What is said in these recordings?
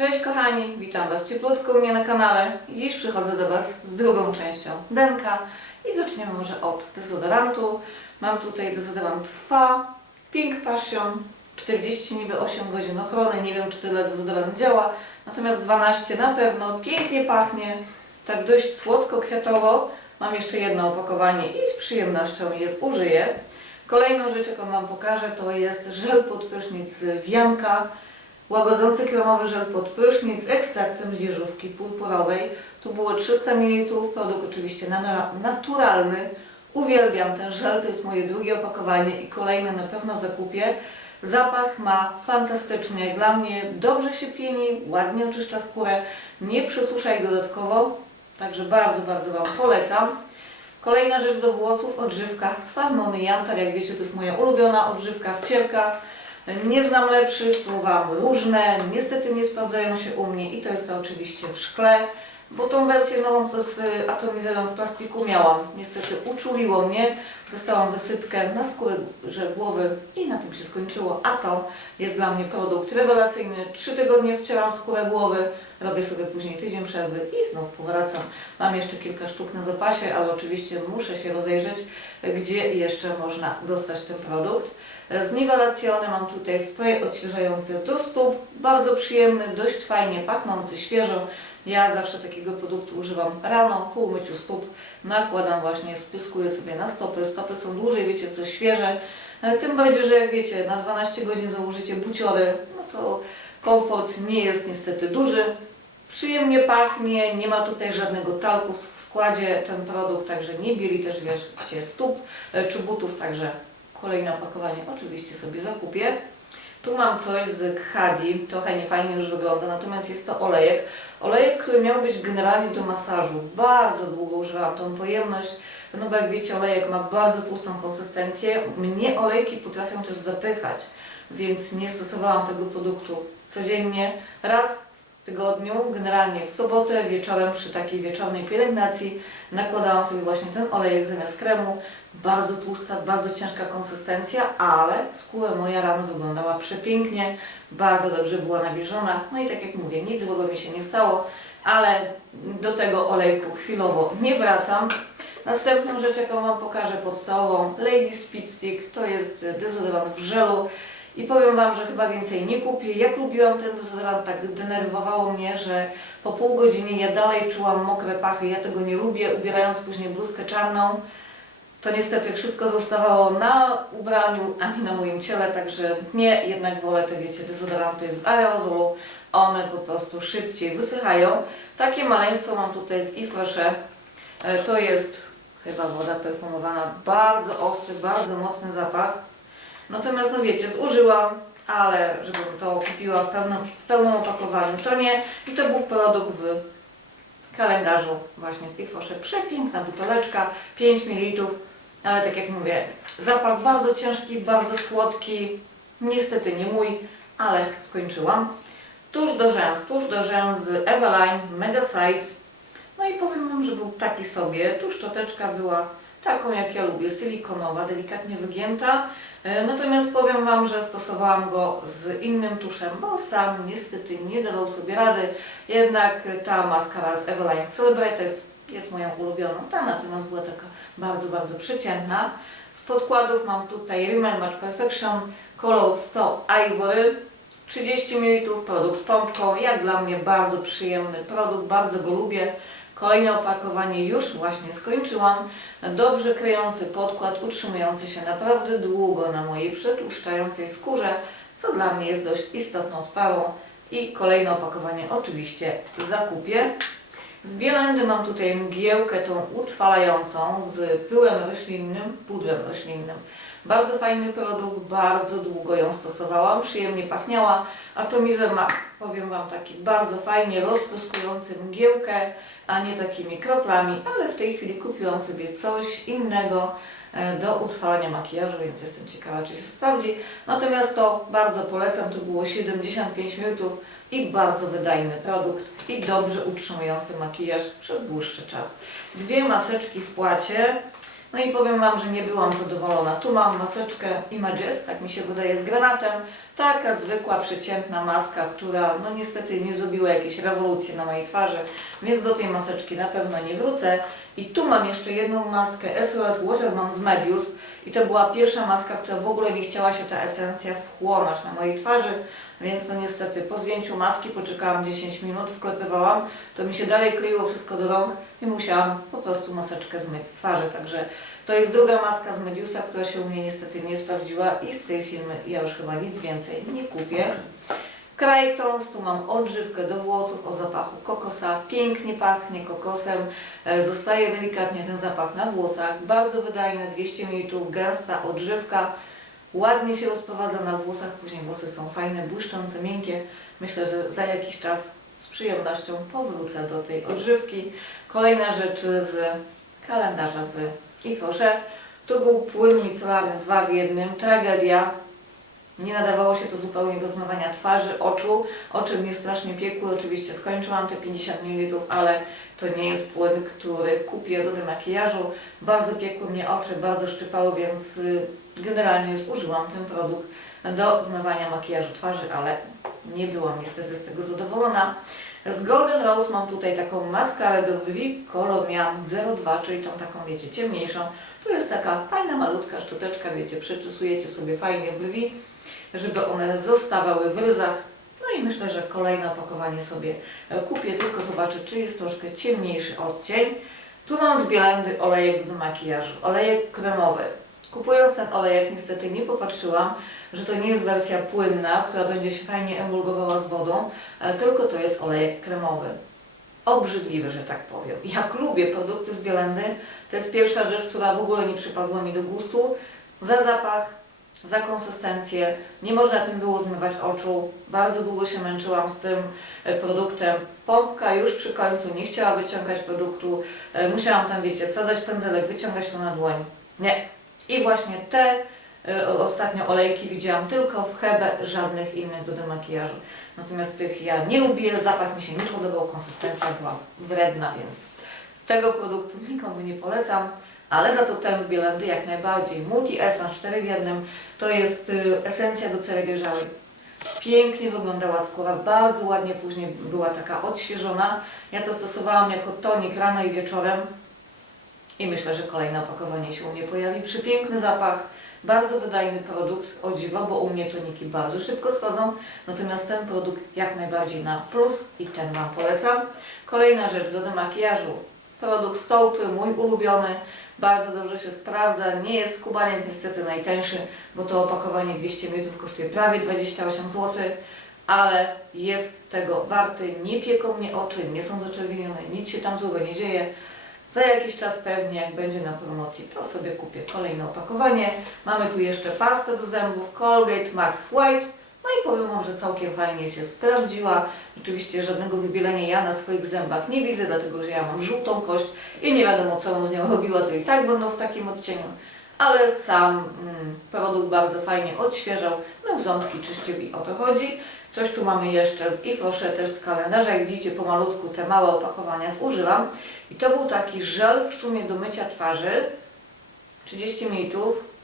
Cześć kochani, witam Was cieplutko u mnie na kanale. Dziś przychodzę do Was z drugą częścią denka i zaczniemy może od dezodorantu. Mam tutaj dezodorant FA Pink Passion 40 niby 8 godzin ochrony, nie wiem czy tyle dezodorant działa, natomiast 12 na pewno, pięknie pachnie, tak dość słodko-kwiatowo. Mam jeszcze jedno opakowanie i z przyjemnością je zużyję. Kolejną rzecz, jaką Wam pokażę, to jest żel pod prysznic z Wianka. Łagodzący kremowy żel pod prysznic z ekstraktem z jeżówki purpurowej. Tu było 300 ml, produkt oczywiście na- naturalny. Uwielbiam ten żel, to jest moje drugie opakowanie i kolejne na pewno zakupię. Zapach ma fantastycznie, dla mnie dobrze się pieni, ładnie oczyszcza skórę, nie przysusza jej dodatkowo, także bardzo, bardzo Wam polecam. Kolejna rzecz do włosów, odżywka z Farmony Jantar, jak wiecie to jest moja ulubiona odżywka wcielka. Nie znam lepszych, próbowałam różne, niestety nie sprawdzają się u mnie i to jest to oczywiście w szkle, bo tą wersję nową z atomizerem w plastiku miałam. Niestety uczuliło mnie, dostałam wysypkę na skórę że głowy i na tym się skończyło, a to jest dla mnie produkt rewelacyjny. Trzy tygodnie wcieram skórę głowy, robię sobie później tydzień przerwy i znów powracam. Mam jeszcze kilka sztuk na zapasie, ale oczywiście muszę się rozejrzeć, gdzie jeszcze można dostać ten produkt. Z Nivelacjone mam tutaj spray odświeżający do stóp, bardzo przyjemny, dość fajnie pachnący, świeżo. Ja zawsze takiego produktu używam rano, po umyciu stóp. Nakładam właśnie, spyskuję sobie na stopy. Stopy są dłużej, wiecie, co świeże. E, Tym bardziej, że jak wiecie, na 12 godzin założycie buciory, no to komfort nie jest niestety duży. Przyjemnie pachnie, nie ma tutaj żadnego talku w składzie ten produkt, także nie bieli też wiecie stóp e, czy butów, także kolejne opakowanie oczywiście sobie zakupię. Tu mam coś z Khadi, trochę niefajnie już wygląda, natomiast jest to olejek. Olejek, który miał być generalnie do masażu. Bardzo długo używałam tą pojemność, no bo jak wiecie olejek ma bardzo tłustą konsystencję. Mnie olejki potrafią też zapychać, więc nie stosowałam tego produktu codziennie. Raz tygodniu, generalnie w sobotę wieczorem przy takiej wieczornej pielęgnacji nakładałam sobie właśnie ten olejek zamiast kremu. Bardzo tłusta, bardzo ciężka konsystencja, ale skóra moja rano wyglądała przepięknie, bardzo dobrze była nawilżona. No i tak jak mówię, nic złego mi się nie stało, ale do tego olejku chwilowo nie wracam. Następną rzecz, jaką Wam pokażę, podstawową Lady Speed Stick, to jest dezodorant w żelu. I powiem Wam, że chyba więcej nie kupię. Jak lubiłam ten dezodorant, tak denerwowało mnie, że po pół godzinie ja dalej czułam mokre pachy. Ja tego nie lubię, ubierając później bluzkę czarną. To niestety wszystko zostawało na ubraniu, ani na moim ciele, także nie, jednak wolę te, wiecie, dezodoranty w aerozolu. One po prostu szybciej wysychają. Takie maleństwo mam tutaj z Ifresze. E, To jest chyba woda perfumowana, bardzo ostry, bardzo mocny zapach. Natomiast, no wiecie, zużyłam, ale żebym to kupiła w pełnym, w pełnym opakowaniu, to nie. I to był produkt w kalendarzu właśnie z Ifrosze. Przepiękna buteleczka, 5 ml, ale tak jak mówię, zapach bardzo ciężki, bardzo słodki, niestety nie mój, ale skończyłam. Tuż do rzęs, tuż do rzęs z Eveline Mega Size. No i powiem Wam, że był taki sobie. Tu szczoteczka była taką jak ja lubię, silikonowa, delikatnie wygięta. E, Natomiast powiem Wam, że stosowałam go z innym tuszem, bo sam niestety nie dawał sobie rady. Jednak ta maskara z Eveline Celebrities jest moją ulubioną. Ta natomiast była taka bardzo, bardzo przeciętna. Z podkładów mam tutaj Rimmel Match Perfection Color 100 Ivory. 30 ml, produkt z pompką. Jak dla mnie bardzo przyjemny produkt, bardzo go lubię. Kolejne opakowanie już właśnie skończyłam. Dobrze kryjący podkład, utrzymujący się naprawdę długo na mojej przetłuszczającej skórze, co dla mnie jest dość istotną sprawą. I kolejne opakowanie oczywiście zakupię. Z Bielendy mam tutaj mgiełkę tą utrwalającą z pyłem roślinnym, pudrem roślinnym. Bardzo fajny produkt, bardzo długo ją stosowałam, przyjemnie pachniała. Atomizer ma, powiem Wam, taki bardzo fajnie rozpryskujący mgiełkę, a nie takimi kroplami, ale w tej chwili kupiłam sobie coś innego e, do utrwalania makijażu, więc jestem ciekawa, czy się sprawdzi. Natomiast to bardzo polecam, to było 75 minut i bardzo wydajny produkt i dobrze utrzymujący makijaż przez dłuższy czas. Dwie maseczki w płacie. No i powiem Wam, że nie byłam zadowolona. Tu mam maseczkę Images, tak mi się wydaje, z granatem. Taka zwykła, przeciętna maska, która no niestety nie zrobiła jakiejś rewolucji na mojej twarzy, więc do tej maseczki na pewno nie wrócę. I tu mam jeszcze jedną maskę SOS Waterman z Medius i to była pierwsza maska, która w ogóle nie chciała się ta esencja wchłonąć na mojej twarzy, więc no niestety po zdjęciu maski poczekałam 10 minut, wklepywałam, to mi się dalej kleiło wszystko do rąk i musiałam po prostu maseczkę zmyć z twarzy, także to jest druga maska z Mediusa, która się u mnie niestety nie sprawdziła i z tej firmy ja już chyba nic więcej nie kupię. Krajtons, tu mam odżywkę do włosów o zapachu kokosa, pięknie pachnie kokosem, e, zostaje delikatnie ten zapach na włosach, bardzo wydajne, 200 ml, gęsta odżywka, ładnie się rozprowadza na włosach, później włosy są fajne, błyszczące, miękkie. Myślę, że za jakiś czas z przyjemnością powrócę do tej odżywki. Kolejna rzecz z kalendarza z Ifosze. Tu był płyn micelarny 2 w jednym, tragedia. Nie nadawało się to zupełnie do zmywania twarzy, oczu. Oczy mnie strasznie piekły. Oczywiście skończyłam te 50 ml, ale to nie jest płyn, który kupię do demakijażu. Bardzo piekły mnie oczy, bardzo szczypały, więc y, generalnie zużyłam ten produkt do zmywania makijażu twarzy, ale nie byłam niestety z tego zadowolona. Z Golden Rose mam tutaj taką maskarę do brwi, kolor miałam 02, czyli tą taką, wiecie, ciemniejszą. Tu jest taka fajna, malutka szczoteczka, wiecie, przeczesujecie sobie fajnie brwi, żeby one zostawały w ryzach. No i myślę, że kolejne opakowanie sobie e, kupię, tylko zobaczę, czy jest troszkę ciemniejszy odcień. Tu mam z Bielendy olejek do makijażu, olejek kremowy. Kupując ten olejek niestety nie popatrzyłam, że to nie jest wersja płynna, która będzie się fajnie emulgowała z wodą, e, tylko to jest olejek kremowy. Obrzydliwy, że tak powiem. Jak lubię produkty z Bielendy, to jest pierwsza rzecz, która w ogóle nie przypadła mi do gustu. Za zapach, za konsystencję, nie można tym było zmywać oczu. Bardzo długo się męczyłam z tym e, produktem. Pompka już przy końcu nie chciała wyciągać produktu. E, Musiałam tam, wiecie, wsadzać pędzelek, wyciągać to na dłoń. Nie. I właśnie te e, ostatnio olejki widziałam tylko w Hebe, żadnych innych do demakijażu. Natomiast tych ja nie lubię, zapach mi się nie podobał, konsystencja była wredna, więc tego produktu nikomu nie polecam. Ale za to ten z Bielendy jak najbardziej. Multi Essence 4 w jednym to jest y, esencja do cery dojrzałej. Pięknie wyglądała skóra, bardzo ładnie później była taka odświeżona. Ja to stosowałam jako tonik rano i wieczorem i myślę, że kolejne opakowanie się u mnie pojawi. Przepiękny zapach, bardzo wydajny produkt, o dziwo, bo u mnie toniki bardzo szybko schodzą, natomiast ten produkt jak najbardziej na plus i ten Wam polecam. Kolejna rzecz do demakijażu, produkt Stołpy, mój ulubiony, bardzo dobrze się sprawdza, nie jest skubaniec niestety najtańszy, bo to opakowanie 200 ml kosztuje prawie 28 zł, ale jest tego warty, nie pieką mnie oczy, nie są zaczerwienione, nic się tam złego nie dzieje. Za jakiś czas pewnie, jak będzie na promocji, to sobie kupię kolejne opakowanie. Mamy tu jeszcze pastę do zębów Colgate Max White. No i powiem Wam, że całkiem fajnie się sprawdziła. Rzeczywiście żadnego wybielenia ja na swoich zębach nie widzę, dlatego że ja mam żółtą kość i nie wiadomo co bym z nią robiła, to i tak będą w takim odcieniu. Ale sam mm, produkt bardzo fajnie odświeżał, no ząbki czyścił i o to chodzi. Coś tu mamy jeszcze z Ifrosze, też z kalendarza. Jak widzicie, pomalutku te małe opakowania zużywam. I to był taki żel w sumie do mycia twarzy. 30 ml.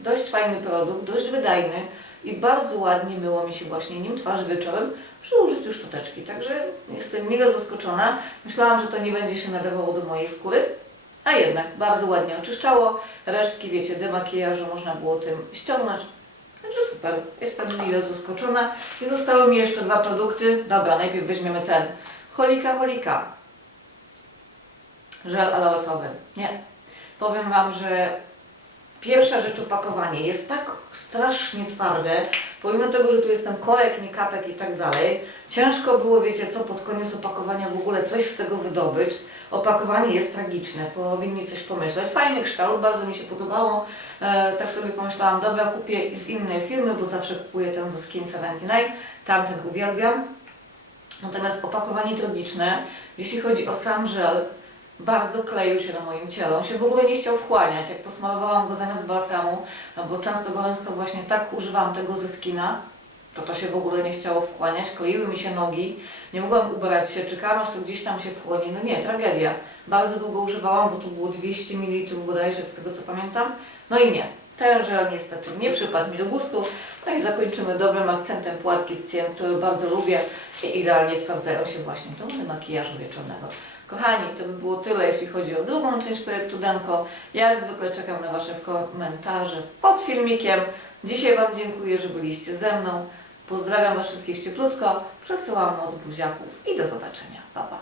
Dość fajny produkt, dość wydajny i bardzo ładnie myło mi się właśnie nim twarz wieczorem przy użyciu szczoteczki. Także jestem mile zaskoczona. Myślałam, że to nie będzie się nadawało do mojej skóry, a jednak bardzo ładnie oczyszczało. Resztki, wiecie, demakijażu można było tym ściągnąć. Także super, jestem mile zaskoczona. I zostały mi jeszcze dwa produkty. Dobra, najpierw weźmiemy ten. Holika, holika. Żel aloesowy. Nie. Powiem Wam, że pierwsza rzecz opakowanie jest tak strasznie twarde, pomimo tego, że tu jest ten korek, nie kapek i tak dalej. Ciężko było, wiecie co, pod koniec opakowania w ogóle coś z tego wydobyć. Opakowanie jest tragiczne, powinni coś pomyśleć. Fajny kształt, bardzo mi się podobało. E, tak sobie pomyślałam, dobra, kupię z innej firmy, bo zawsze kupuję ten ze Skin 79, tamten uwielbiam. Natomiast opakowanie tragiczne, jeśli chodzi o sam żel, bardzo kleił się na moim ciele. On się w ogóle nie chciał wchłaniać. Jak posmarowałam go zamiast balsamu, no bo często gęsto właśnie tak używam tego ze skina, to to się w ogóle nie chciało wchłaniać, kleiły mi się nogi, nie mogłam ubrać się, czekałam aż to gdzieś tam się wchłonie. No nie, tragedia. Bardzo długo używałam, bo tu było 200 ml bodajże, z tego co pamiętam. No i nie. Ten żel niestety nie przypadł mi do gustu. No i zakończymy dobrym akcentem płatki z cien, które bardzo lubię i idealnie sprawdzają się właśnie do makijażu wieczornego. Kochani, to by było tyle, jeśli chodzi o drugą część projektu Denko. Ja jak zwykle czekam na Wasze komentarze pod filmikiem. Dzisiaj Wam dziękuję, że byliście ze mną. Pozdrawiam Was wszystkich cieplutko, przesyłam moc buziaków i do zobaczenia. Pa, pa.